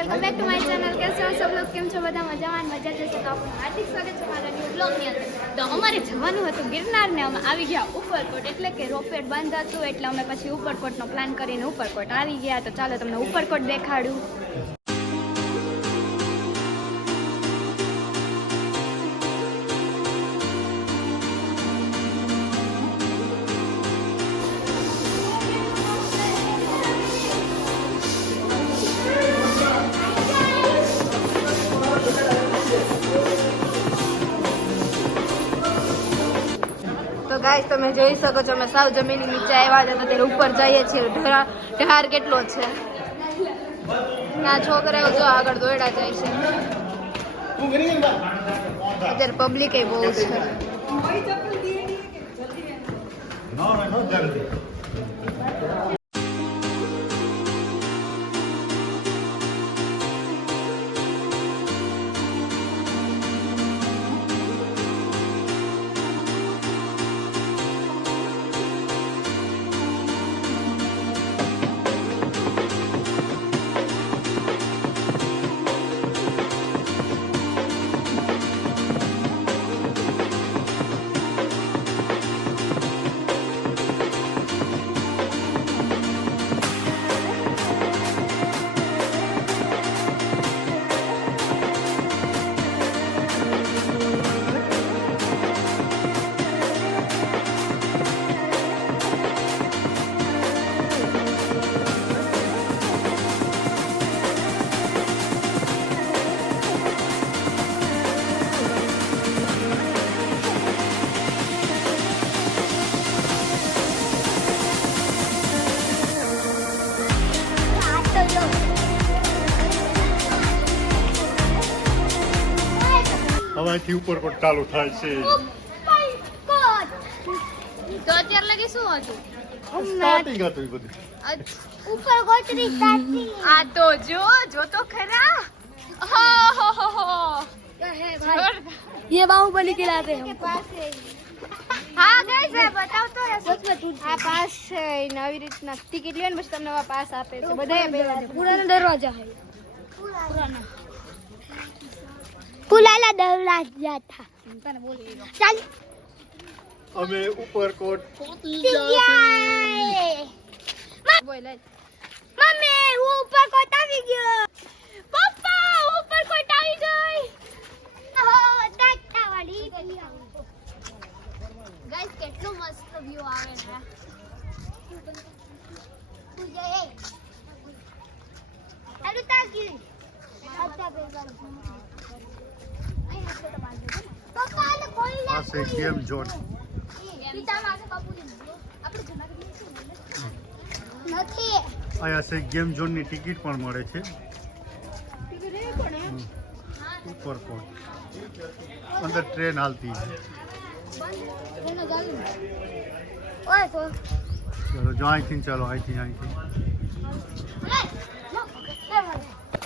Welcome back to my channel. कैसे हो सब लोग? કેમ છો બધા? મજામાં મજા જશે તો આપણું હાર્દિક સ્વાગત છે મારા ન્યૂ બ્લોગની અંદર. તો અમારે જવાનું હતું ગિરનાર ને અમે આવી ગયા ઉપરકોટ, એટલે કે રોપવેટ બંધ હતું એટલે અમે પછી ઉપરકોટનો પ્લાન કરીને ઉપરકોટ આવી ગયા. તો ચાલો તમને ઉપરકોટ દેખાડું. તો ગાઈસ તમે જોઈ શકો છો અમે સાવ જમીનની નીચે આવ્યા હતા, ત્યારે ઉપર જઈએ છીએ. ઢાર કેટલો છે ના છોકરાઓ જો આગળ દોડ્યા જાય છે. અત્યારે પબ્લિક એ બહુ છે. હવાથી ઉપરકોટ ચાલુ થાય છે. તો અત્યારે લગી શું હતું? સ્ટાર્ટિંગ હતું એ બધું. ઉપરકોટની સ્ટાર્ટિંગ. આ તો જો તો ખરા. ये बाहुबली खिलाते हैं हमको। હા ગાઈસ આ બતાવતો આ પાસ છે ને આવી રીતના ટિકિટ લે ને પછી તમને આ પાસ આપે છે. બધાએ પહેલા पुराना दरवाजा है। પુરાના દરવાજા था. તને બોલી દો. ચાલ અમે ઉપરકોટ પહોંચી ગયા. બોલ મમ્મી હું ઉપરકોટ આવી ગયો. પપ્પા ઉપરકોટ આવી ગઈ. ગાઈસ કેટલો મસ્ત વ્યૂ આવે ને. આ છે ગેમ ઝોન. અહીંયા છે ગેમ ઝોન ની ટિકિટ પણ મળે છે. ઉપરકોટ અંદર ટ્રેન હાલતી છે. ચલો જો અહીંથી ચાલો અહીંથી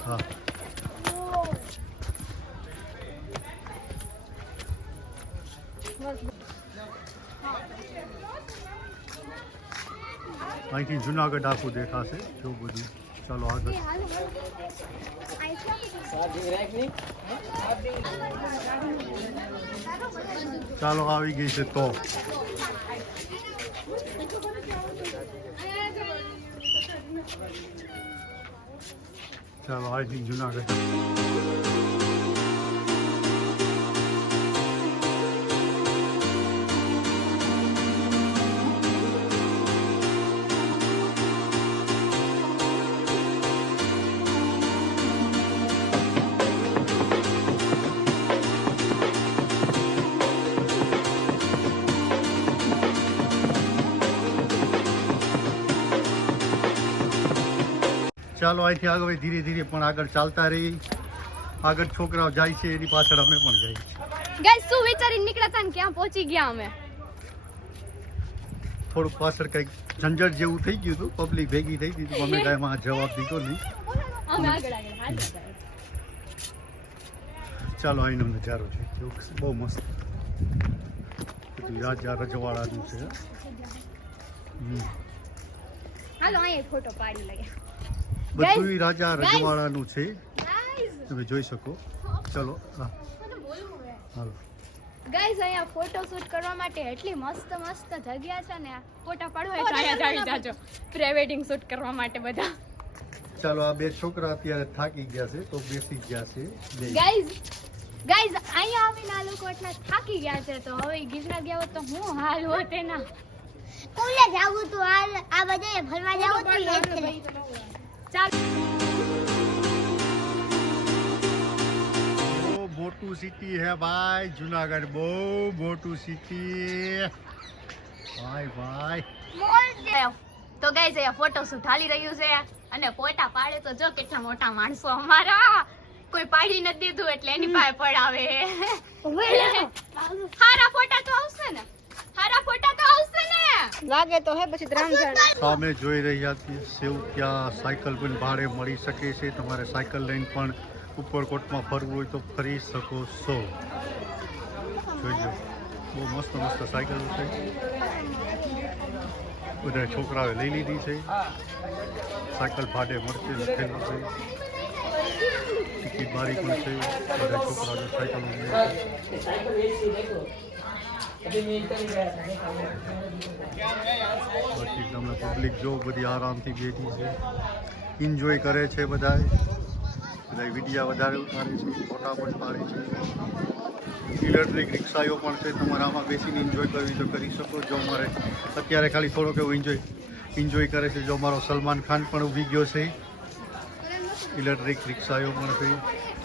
હા. અહીંથી જુનાગઢ આખું દેખાશે જો બધું. ચાલો આગળ. ચાલો આવી ગઈ છે તો ચાલો અહીંથી જુનાગઢ. ચાલો અહીંથી આગળ ધીરે ધીરે પણ આગળ ચાલતા રહી. આગળ છોકરાઓ જાય છે એની પાછળ અમે પણ જઈએ છીએ. ગાઈસ શું વિચારીને નીકળ્યા હતા ને ક્યાં પહોંચી ગયા અમે? થોડુંક પાછળ કંઈક ઝંઝટ જેવું થઈ ગયું હતું. પબ્લિક ભેગી થઈ ગઈ અમે કાંઈ એમાં જવાબ દીધો નહીં. અમે આગળ ચાલો અહીંનો નજારો છે બહુ મસ્ત. બધું રાજા રજવાડાનું છે. હાલો અહીંયા ફોટો પાડી લઈએ. બધું રાજા guys. રજવાડાનું છે, ગાઈઝ તમે જોઈ શકો. ચલો હા મને બોલવું હે હાલો. ગાઈઝ અહીંયા ફોટો શૂટ કરવા માટે એટલી મસ્ત મસ્ત જગ્યા છે ને, ફોટા પાડવા હોય તો અહીંયા જ આવી જાજો પ્રી વેડિંગ શૂટ કરવા માટે બધા. ચાલો આ બે છોકરા અત્યારે થાકી ગયા છે તો બેસી ગયા છે બે. ગાઈઝ અહીંયા આવીને આ લોકો એટલા થાકી ગયા છે તો હવે ગિરનાર ગયા હોત તો હું હાલ હોત એના. સ્કૂલે જાવું તો આ બધે ફરવા જાવું તો ચાલ બહુ મોટું સિટી હે ભાઈ જુનાગઢ, બહુ મોટું સિટી ભાઈ ભાઈ. તો ગાઈઝ અહીંયા ફોટો શૂટ હાલી રહ્યું છે અને ફોટા પાડે તો જો કેટલા મોટા માણસો અમારા, કોઈ પાડી નથી દીધું એટલે એની પાસે પડાવે. હારા ફોટા તો આવશે ને, હારા ફોટા તો આવશે ને. લાગે તો હે પછી રામઝાન સામે જોઈ રહ્યા છીએ સેવ, ત્યાં સાયકલ પણ ભાડે મળી શકે છે. તમારે સાયકલ લઈને પણ ઉપરકોટમાં ફરવું હોય તો ફરી શકો છો. જોઈજો બહુ મસ્ત મસ્ત સાયકલ છે, બધા છોકરાઓએ લઈ લીધી છે. સાયકલ ભાડે મળશે લખેલું છે, ટિકિટ બારી પણ છે. બધા છોકરાઓ સાયકલ બાકી તમે પબ્લિક જો બધી આરામથી બેઠી છે, એન્જોય કરે છે. બધા વિડીયા વધારે ઉતારે છે, ફોટા પણ પાડે છે. ઇલેક્ટ્રિક રિક્ષાઓ પણ છે, તમારે આમાં બેસીને એન્જોય કરવી તો કરી શકો. જો અમારે અત્યારે ખાલી થોડોક એવું એન્જોય કરે છે. જો અમારો સલમાન ખાન પણ ઊભી ગયો છે. ઇલેક્ટ્રિક રિક્ષાઓ પણ છે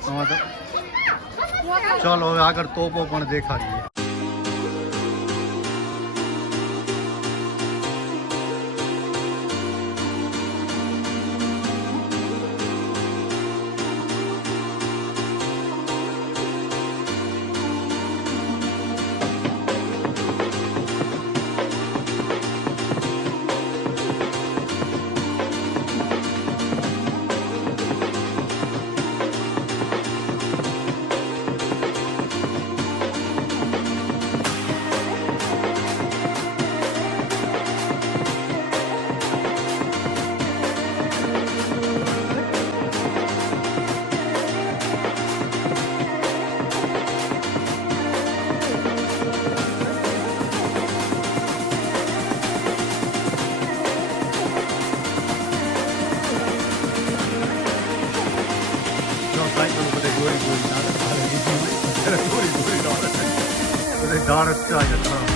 આમાં તો. ચાલો હવે આગળ તોપો પણ દેખાડીએ. ધાડસ છે અહીંયા.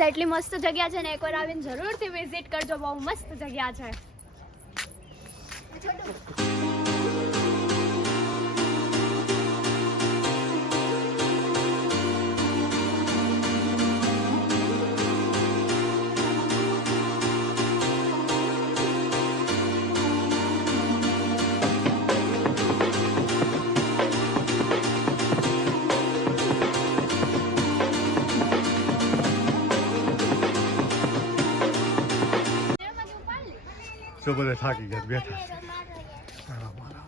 ગાઈઝ એટલી મસ્ત જગ્યા છે ને, એકવાર આવીને જરૂરથી વિઝિટ કરજો, બહુ મસ્ત જગ્યા છે. જો બધા થાકી ગયા બેઠા છે. આરામ, આરામ.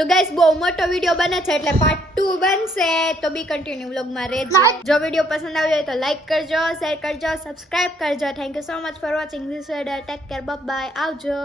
તો ગાઈસ બહુ મોટો વિડીયો બને છે એટલે પાર્ટ 2 બનશે, તો બી કન્ટિન્યુ વ્લોગમાં રહેજો. જો વિડીયો પસંદ આવ્યો હોય તો લાઈક કરજો, શેર કરજો, સબસ્ક્રાઇબ કરજો. Thank you so much for watching this video. Take care, bye, આવજો.